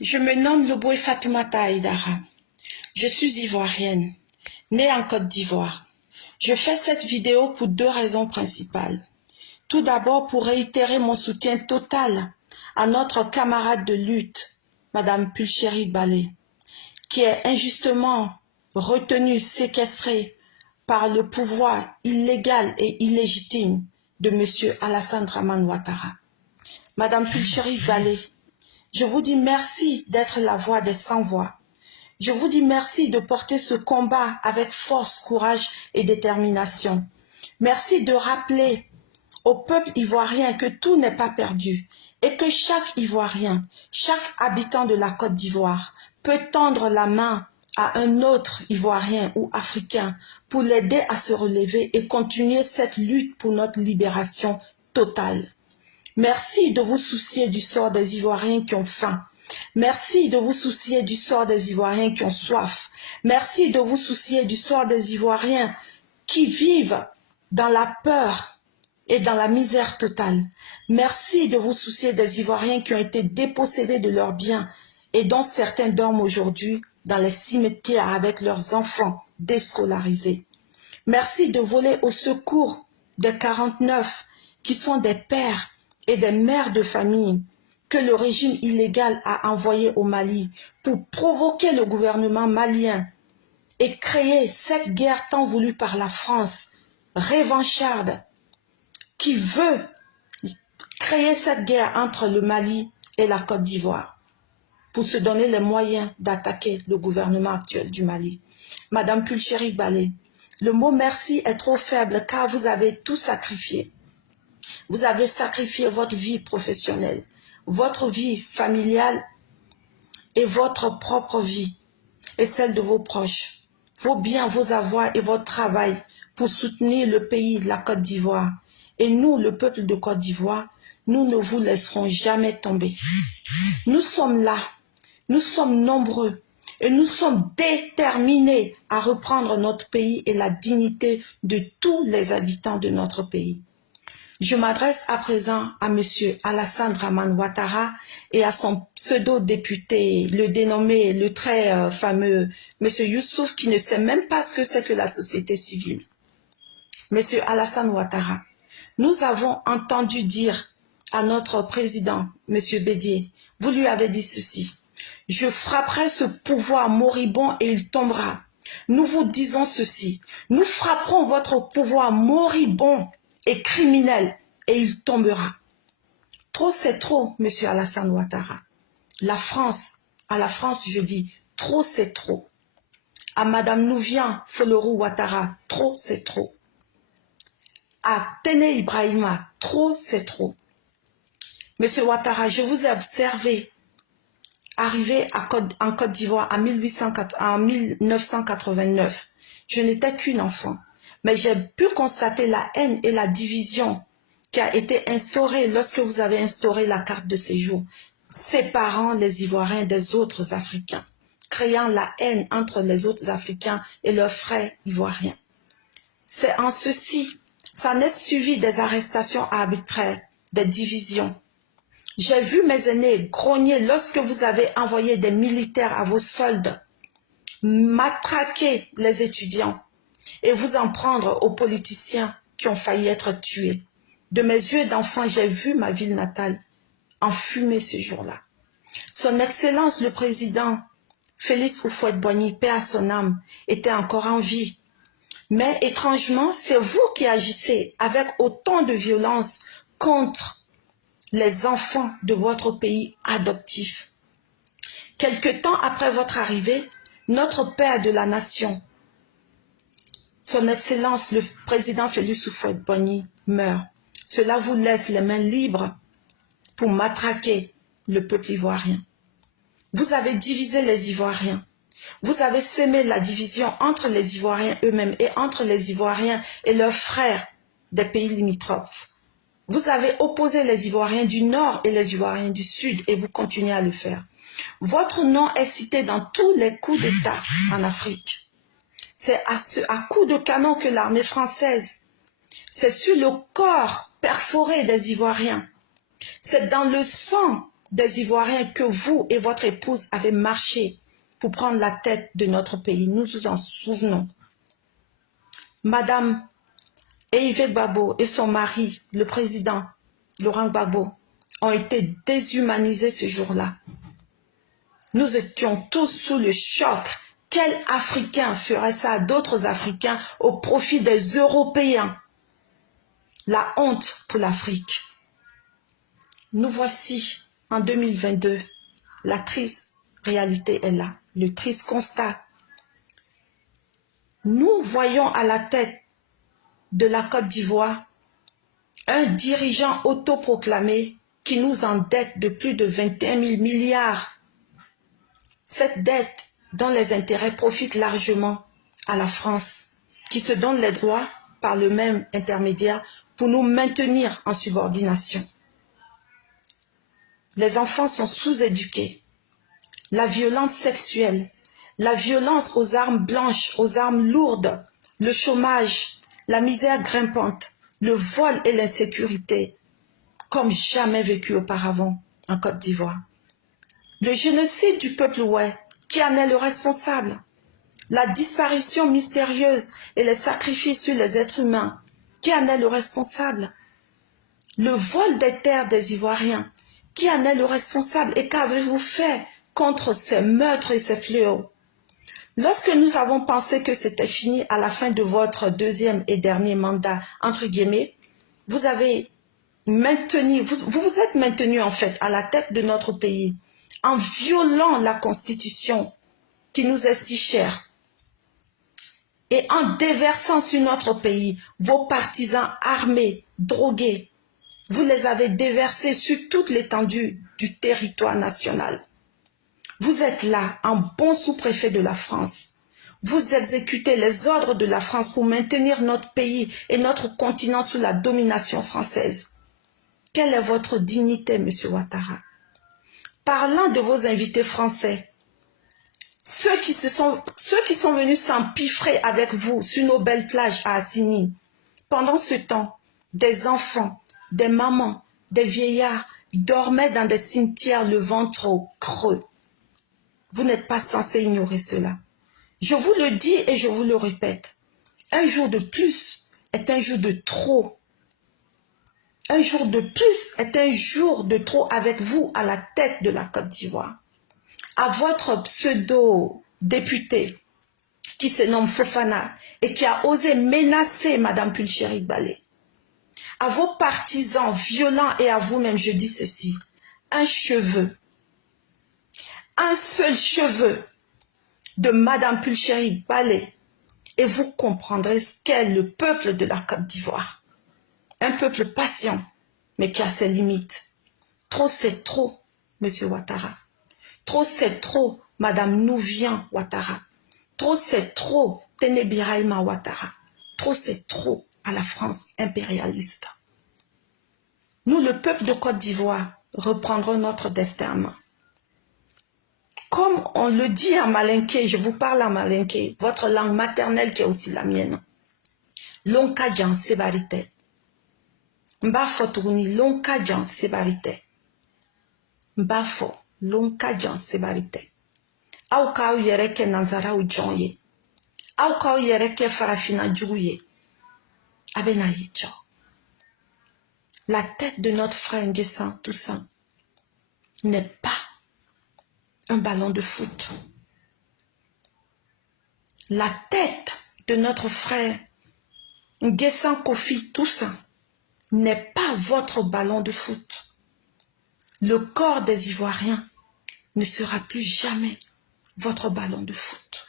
Je me nomme Loboé Fatoumata Aïdara. Je suis ivoirienne, née en Côte d'Ivoire. Je fais cette vidéo pour deux raisons principales. Tout d'abord, pour réitérer mon soutien total à notre camarade de lutte, Madame Pulchérie Baldé, qui est injustement retenue, séquestrée par le pouvoir illégal et illégitime de M. Alassane Dramane Ouattara. Madame Pulchérie Baldé, je vous dis merci d'être la voix des sans-voix. Je vous dis merci de porter ce combat avec force, courage et détermination. Merci de rappeler au peuple ivoirien que tout n'est pas perdu et que chaque Ivoirien, chaque habitant de la Côte d'Ivoire peut tendre la main à un autre Ivoirien ou Africain pour l'aider à se relever et continuer cette lutte pour notre libération totale. Merci de vous soucier du sort des Ivoiriens qui ont faim. Merci de vous soucier du sort des Ivoiriens qui ont soif. Merci de vous soucier du sort des Ivoiriens qui vivent dans la peur et dans la misère totale. Merci de vous soucier des Ivoiriens qui ont été dépossédés de leurs biens et dont certains dorment aujourd'hui dans les cimetières avec leurs enfants déscolarisés. Merci de voler au secours des 49 qui sont des pères et des mères de famille que le régime illégal a envoyés au Mali pour provoquer le gouvernement malien et créer cette guerre tant voulue par la France, revancharde, qui veut créer cette guerre entre le Mali et la Côte d'Ivoire pour se donner les moyens d'attaquer le gouvernement actuel du Mali. Madame Pulchérie Baldé, le mot merci est trop faible car vous avez tout sacrifié. Vous avez sacrifié votre vie professionnelle, votre vie familiale et votre propre vie et celle de vos proches, vos biens, vos avoirs et votre travail pour soutenir le pays, la Côte d'Ivoire. Et nous, le peuple de Côte d'Ivoire, nous ne vous laisserons jamais tomber. Nous sommes là, nous sommes nombreux et nous sommes déterminés à reprendre notre pays et la dignité de tous les habitants de notre pays. Je m'adresse à présent à M. Alassane Dramane Ouattara et à son pseudo-député, le dénommé, le très fameux M. Youssouf, qui ne sait même pas ce que c'est que la société civile. M. Alassane Ouattara, nous avons entendu dire à notre président, M. Bédié, vous lui avez dit ceci: « Je frapperai ce pouvoir moribond et il tombera. » Nous vous disons ceci: nous frapperons votre pouvoir moribond et criminel, et il tombera. Trop c'est trop, monsieur Alassane Ouattara. À la France je dis, trop c'est trop. À madame Nouvian Folorou Ouattara, trop c'est trop. À Téné Ibrahima, trop c'est trop. Monsieur Ouattara, je vous ai observé arriver en Côte d'Ivoire en 1989. Je n'étais qu'une enfant. Mais j'ai pu constater la haine et la division qui a été instaurée lorsque vous avez instauré la carte de séjour, séparant les Ivoiriens des autres Africains, créant la haine entre les autres Africains et leurs frères ivoiriens. C'est en ceci, ça n'est suivi des arrestations arbitraires, des divisions. J'ai vu mes aînés grogner lorsque vous avez envoyé des militaires à vos soldes, matraquer les étudiants, et vous en prendre aux politiciens qui ont failli être tués. De mes yeux d'enfant, j'ai vu ma ville natale enfumée ce jour-là. Son Excellence le Président Félix Houphouët-Boigny, paix à son âme, était encore en vie. Mais étrangement, c'est vous qui agissez avec autant de violence contre les enfants de votre pays adoptif. Quelque temps après votre arrivée, notre père de la nation, Son Excellence, le président Félix Houphouët-Boigny meurt. Cela vous laisse les mains libres pour matraquer le peuple ivoirien. Vous avez divisé les Ivoiriens. Vous avez semé la division entre les Ivoiriens eux-mêmes et entre les Ivoiriens et leurs frères des pays limitrophes. Vous avez opposé les Ivoiriens du Nord et les Ivoiriens du Sud et vous continuez à le faire. Votre nom est cité dans tous les coups d'État en Afrique. C'est à coups de canon que l'armée française, c'est sur le corps perforé des Ivoiriens. C'est dans le sang des Ivoiriens que vous et votre épouse avez marché pour prendre la tête de notre pays. Nous nous en souvenons. Madame Yvette Gbagbo et son mari, le président Laurent Gbagbo, ont été déshumanisés ce jour-là. Nous étions tous sous le choc. Quel Africain ferait ça à d'autres Africains au profit des Européens? La honte pour l'Afrique. Nous voici en 2022. La triste réalité est là. Le triste constat. Nous voyons à la tête de la Côte d'Ivoire un dirigeant autoproclamé qui nous endette de plus de 21 000 milliards. Cette dette dont les intérêts profitent largement à la France, qui se donne les droits par le même intermédiaire pour nous maintenir en subordination. Les enfants sont sous-éduqués. La violence sexuelle, la violence aux armes blanches, aux armes lourdes, le chômage, la misère grimpante, le vol et l'insécurité, comme jamais vécu auparavant en Côte d'Ivoire. Le génocide du peuple Oué, qui en est le responsable. La disparition mystérieuse et les sacrifices sur les êtres humains, qui en est le responsable. Le vol des terres des Ivoiriens, qui en est le responsable et qu'avez-vous fait contre ces meurtres et ces fléaux? Lorsque nous avons pensé que c'était fini à la fin de votre deuxième et dernier mandat, entre guillemets, vous avez maintenu, vous vous êtes maintenu en fait à la tête de notre pays en violant la Constitution qui nous est si chère et en déversant sur notre pays vos partisans armés, drogués. Vous les avez déversés sur toute l'étendue du territoire national. Vous êtes là, en bon sous-préfet de la France. Vous exécutez les ordres de la France pour maintenir notre pays et notre continent sous la domination française. Quelle est votre dignité, monsieur Ouattara? Parlant de vos invités français, ceux qui sont venus s'empiffrer avec vous sur nos belles plages à Assini, pendant ce temps, des enfants, des mamans, des vieillards dormaient dans des cimetières le ventre creux. Vous n'êtes pas censé ignorer cela. Je vous le dis et je vous le répète. Un jour de plus est un jour de trop. Un jour de plus est un jour de trop avec vous à la tête de la Côte d'Ivoire. À votre pseudo-député qui se nomme Fofana et qui a osé menacer Madame Pulchéri Balé. À vos partisans violents et à vous-même, je dis ceci. Un cheveu, un seul cheveu de Madame Pulchéri Balé et vous comprendrez ce qu'est le peuple de la Côte d'Ivoire. Un peuple patient, mais qui a ses limites. Trop c'est trop, monsieur Ouattara. Trop c'est trop, Madame Nouvian Ouattara. Trop c'est trop, Ténébiraïma Ouattara. Trop c'est trop à la France impérialiste. Nous, le peuple de Côte d'Ivoire, reprendrons notre destin en main. Comme on le dit en malinké, je vous parle en malinké, votre langue maternelle qui est aussi la mienne. Lonkadjan Sebarite. Mbafo Touni, Lonkadjan Sebarite. Mbafo, Lonkadjan Sebarite. Aouka ou yereke Nanzara ou Djonye. Aouka ou yereke Farafina Djouye. Abenaye Djo. La tête de notre frère Nguessan Toussaint n'est pas un ballon de foot. La tête de notre frère Nguessan Kofi Toussaint n'est pas votre ballon de foot. Le corps des Ivoiriens ne sera plus jamais votre ballon de foot.